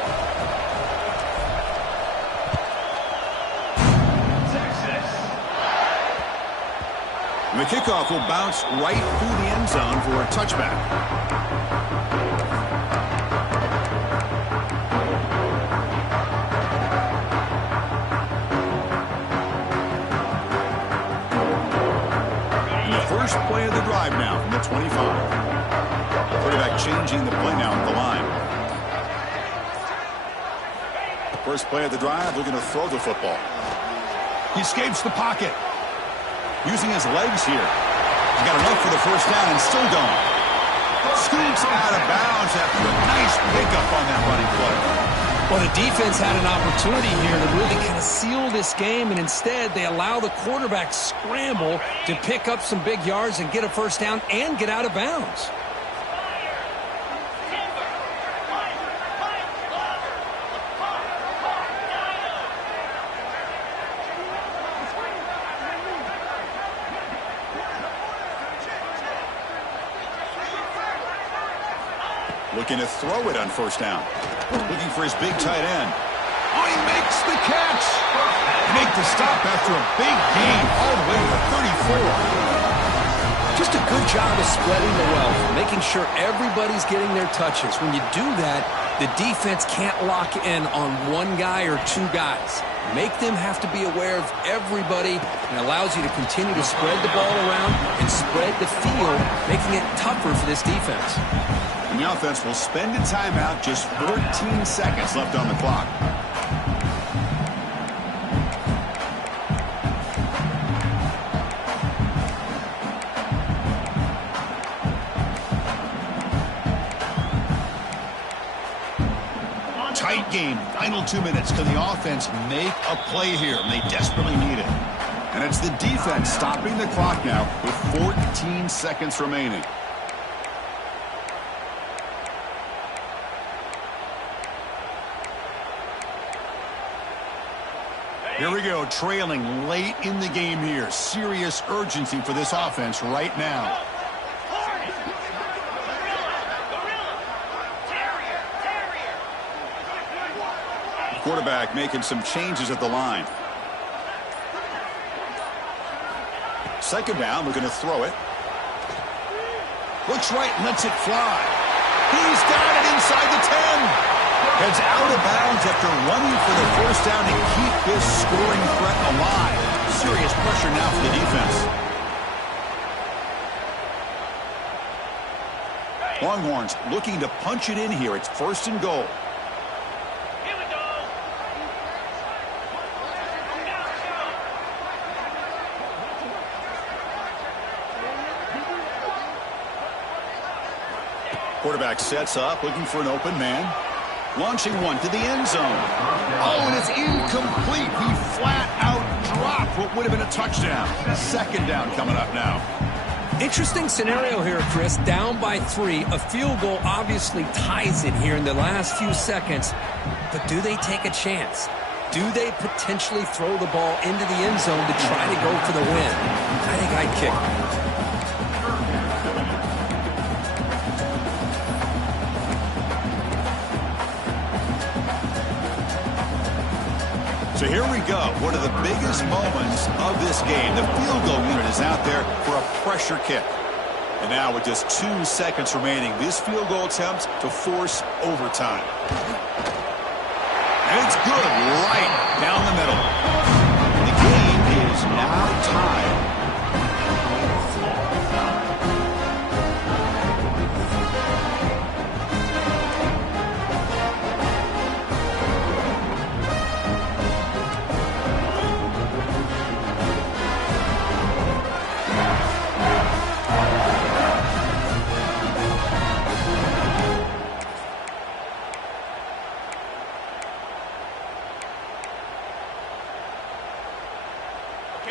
And the kickoff will bounce right through the end zone for a touchback. First play of the drive now from the 25. Quarterback changing the play now at the line. First play of the drive, looking to throw the football. He escapes the pocket. Using his legs here. He's got enough for the first down and still going. Scoops out of bounds after a nice pickup on that running play. Well, the defense had an opportunity here to really kind of seal this game, and instead they allow the quarterback scramble to pick up some big yards and get a first down and get out of bounds. Looking to throw it on first down. Looking for his big tight end. Oh, he makes the catch. Make the stop after a big gain all the way to the 34. Just a good job of spreading the wealth, making sure everybody's getting their touches. When you do that, the defense can't lock in on one guy or two guys. Make them have to be aware of everybody, and allows you to continue to spread the ball around and spread the field, making it tougher for this defense. And the offense will spend a timeout, just 14 seconds left on the clock. Tight game, final 2 minutes. Can the offense make a play here? And they desperately need it. And it's the defense stopping the clock now with 14 seconds remaining. Here we go, trailing late in the game here. Serious urgency for this offense right now. Quarterback making some changes at the line. Second down, looking to throw it. Looks right, lets it fly. He's got it inside the 10. Heads out of bounds after running for the first down to keep this scoring threat alive. Serious pressure now for the defense. Longhorns looking to punch it in here. It's first and goal. Here we go. Quarterback sets up, looking for an open man. Launching one to the end zone. Oh, and it's incomplete. He flat out dropped what would have been a touchdown. Second down coming up now. Interesting scenario here, Chris. Down by 3. A field goal obviously ties it here in the last few seconds. But do they take a chance? Do they potentially throw the ball into the end zone to try to go for the win? I think I'd kick it. So here we go. One of the biggest moments of this game. The field goal unit is out there for a pressure kick. And now with just 2 seconds remaining, this field goal attempt to force overtime. And it's good right down the middle. The game is now tied.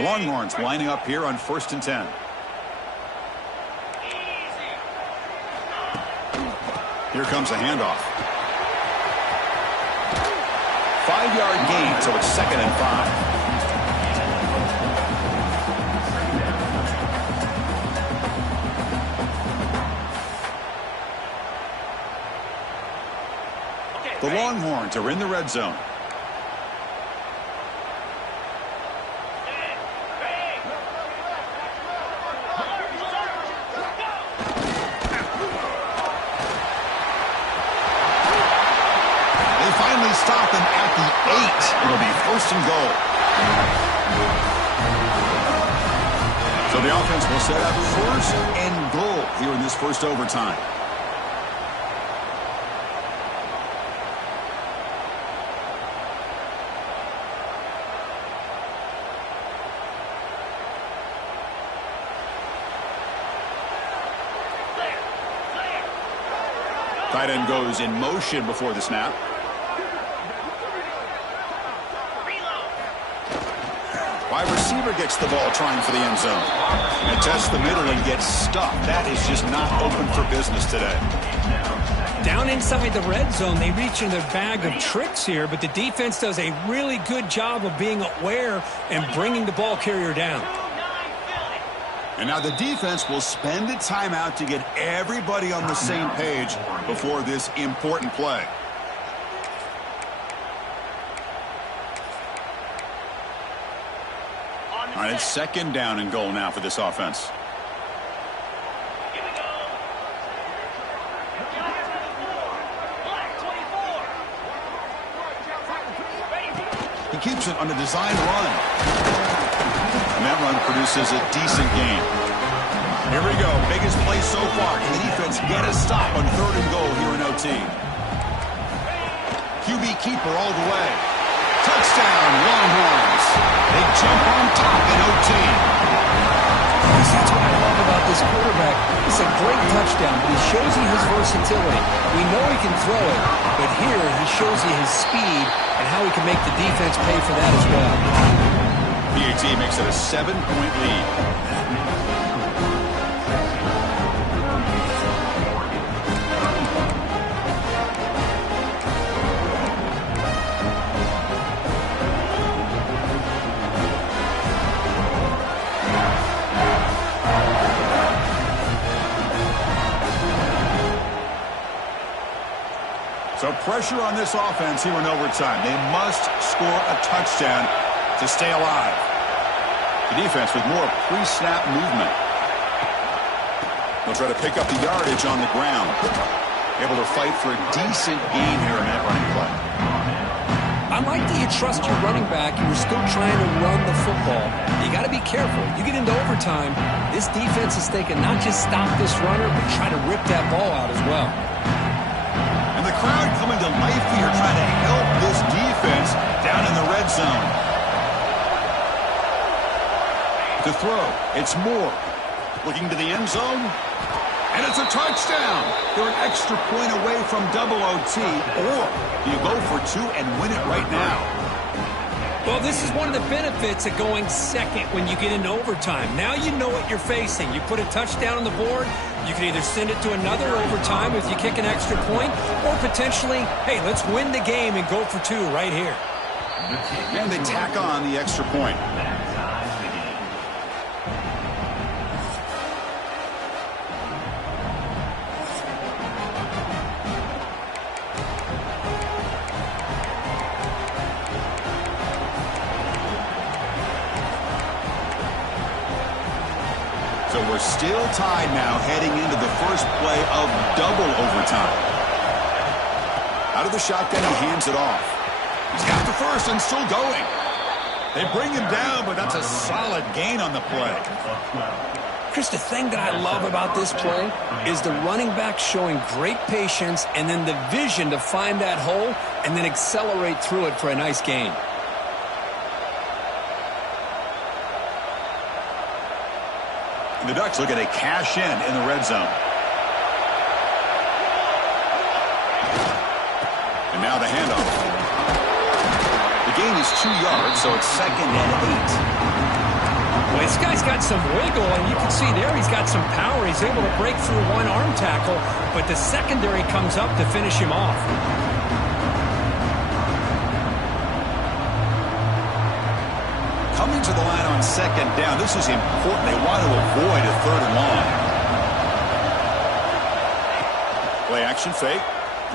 Longhorns lining up here on 1st and 10. Here comes a handoff. 5-yard gain, so it's 2nd and 5. The Longhorns are in the red zone. Stop him at the 8. It'll be 1st and goal. So the offense will set up 1st and goal here in this first overtime. Tight end goes in motion before the snap. Wide receiver gets the ball trying for the end zone. And tests the middle and gets stuffed. That is just not open for business today. Down inside the red zone, they reach in their bag of tricks here, but the defense does a really good job of being aware and bringing the ball carrier down. And now the defense will spend a timeout to get everybody on the same page before this important play. All right, it's second down and goal now for this offense. He keeps it on a design run. And that run produces a decent gain. Here we go. Biggest play so far. Can the defense get a stop on third and goal here in OT? QB keeper all the way. Touchdown, Longhorns. They jump on top in OT. That's what I love about this quarterback. It's a great touchdown, but he shows you his versatility. We know he can throw it, but here he shows you his speed and how he can make the defense pay for that as well. PAT makes it a 7-point lead. So pressure on this offense here in overtime. They must score a touchdown to stay alive. The defense with more pre-snap movement. They'll try to pick up the yardage on the ground. Able to fight for a decent gain here in that running play. I like that you trust your running back and you're still trying to run the football. You got to be careful. You get into overtime, this defense is thinking not just stop this runner, but try to rip that ball out as well. And the crowd coming to life here, trying to help this defense down in the red zone. To throw, it's Moore. Looking to the end zone. And it's a touchdown. They're an extra point away from double OT. Or you go for two and win it right now. Well, this is one of the benefits of going second when you get into overtime. Now you know what you're facing. You put a touchdown on the board, you can either send it to another overtime if you kick an extra point, or potentially, hey, let's win the game and go for two right here. And they tack on the extra point. So we're still tied now heading into the first play of double overtime. Out of the shotgun, he hands it off. He's got the first and still going. They bring him down, but that's a solid gain on the play. Chris, the thing that I love about this play is the running back showing great patience and then the vision to find that hole and then accelerate through it for a nice gain. The Ducks looking to cash in the red zone. And now the handoff. The gain is 2 yards, so it's 2nd and 8. Well, this guy's got some wiggle, and you can see there he's got some power. He's able to break through one arm tackle, but the secondary comes up to finish him off. Coming to the line on 2nd down. This is important. They want to avoid a 3rd and long. Play action fake.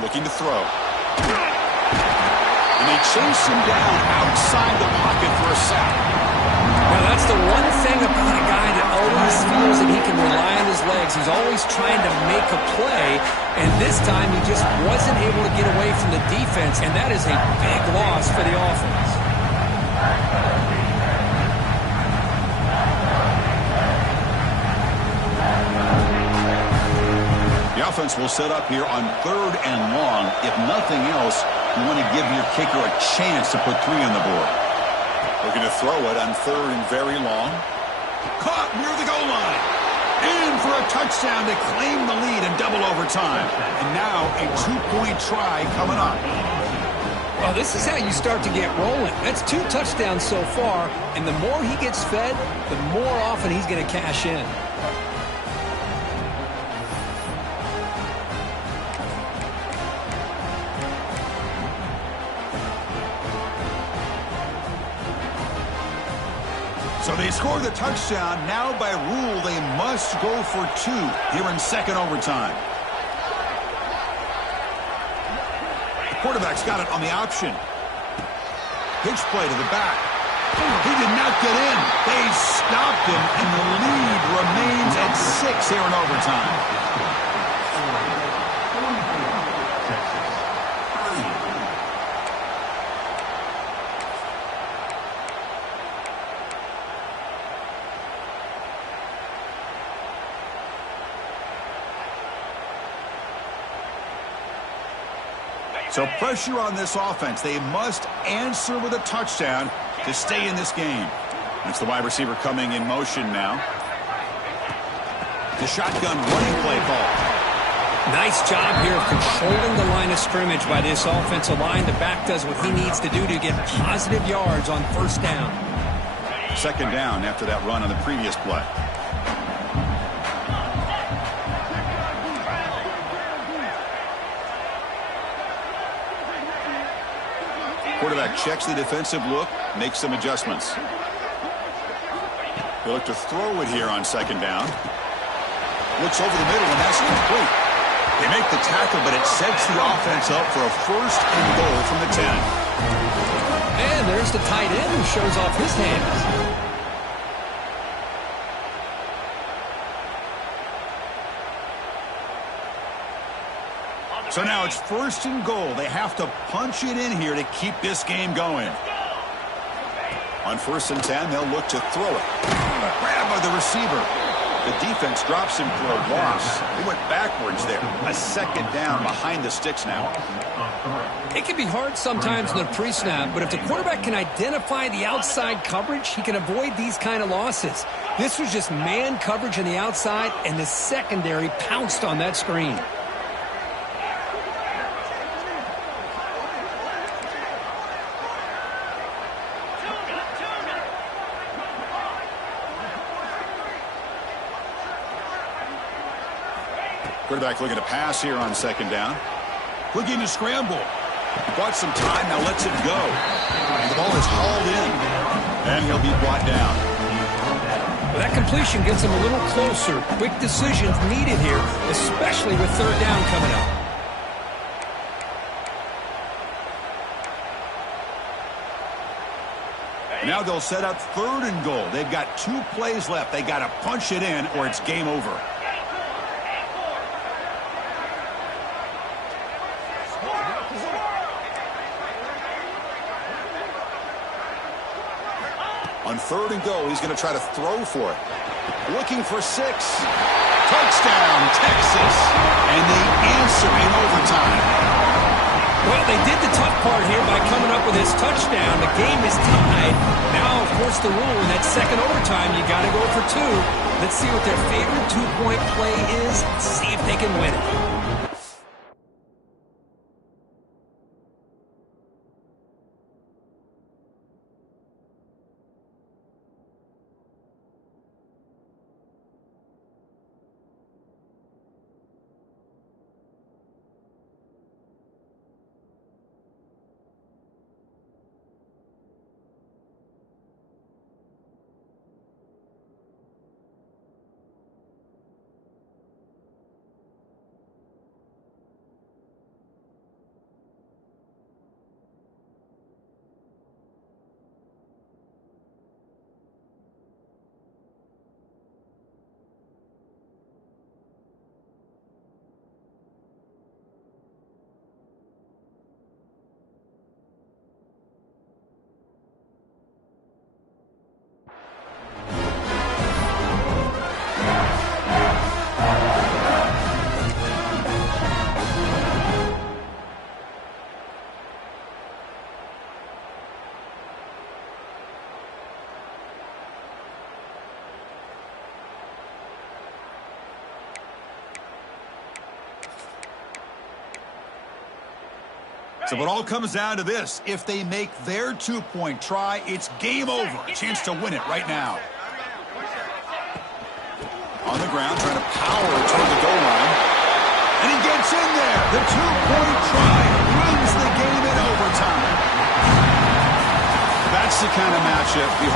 Looking to throw. And they chase him down outside the pocket for a sack. Now, that's the one thing about a guy that always feels that he can rely on his legs. He's always trying to make a play, and this time he just wasn't able to get away from the defense, and that is a big loss for the offense. The offense will set up here on 3rd and long. If nothing else, you want to give your kicker a chance to put 3 on the board. Looking to throw it on 3rd and very long. Caught near the goal line. In for a touchdown to claim the lead in double overtime. And now a 2-point try coming up. Well, this is how you start to get rolling. That's 2 touchdowns so far, and the more he gets fed, the more often he's going to cash in. So they score the touchdown. Now by rule, they must go for 2 here in second overtime. The quarterback's got it on the option. Pitch play to the back. He did not get in. They stopped him, and the lead remains at 6 here in overtime. So pressure on this offense. They must answer with a touchdown to stay in this game. That's the wide receiver coming in motion now. The shotgun running play call. Nice job here of controlling the line of scrimmage by this offensive line. The back does what he needs to do to get positive yards on first down. Second down after that run on the previous play. Quarterback checks the defensive look, makes some adjustments. He'll look to throw it here on second down. Looks over the middle, and that's complete. They make the tackle, but it sets the offense up for a first and goal from the 10. And there's the tight end who shows off his hands. So now it's first and goal. They have to punch it in here to keep this game going. On first and 10, they'll look to throw it. Grab by the receiver. The defense drops him for a loss. He went backwards there. A second down behind the sticks now. It can be hard sometimes in the pre-snap, but if the quarterback can identify the outside coverage, he can avoid these kind of losses. This was just man coverage on the outside, and the secondary pounced on that screen. Quarterback looking to pass here on second down. Looking to scramble. Bought some time, now lets it go. And the ball is hauled in. And he'll be brought down. Well, that completion gets him a little closer. Quick decisions needed here, especially with third down coming up. Now they'll set up third and goal. They've got 2 plays left. They got to punch it in or it's game over. On third and goal, he's going to try to throw for it. Looking for 6. Touchdown, Texas. And they answer in overtime. Well, they did the tough part here by coming up with his touchdown. The game is tied. Now, of course, the rule in that second overtime, you got to go for 2. Let's see what their favorite 2-point play is. See if they can win it. So it all comes down to this. If they make their two-point try, it's game over. A chance to win it right now. On the ground, trying to power toward the goal line. And he gets in there. The two-point try wins the game in overtime. That's the kind of matchup we hope.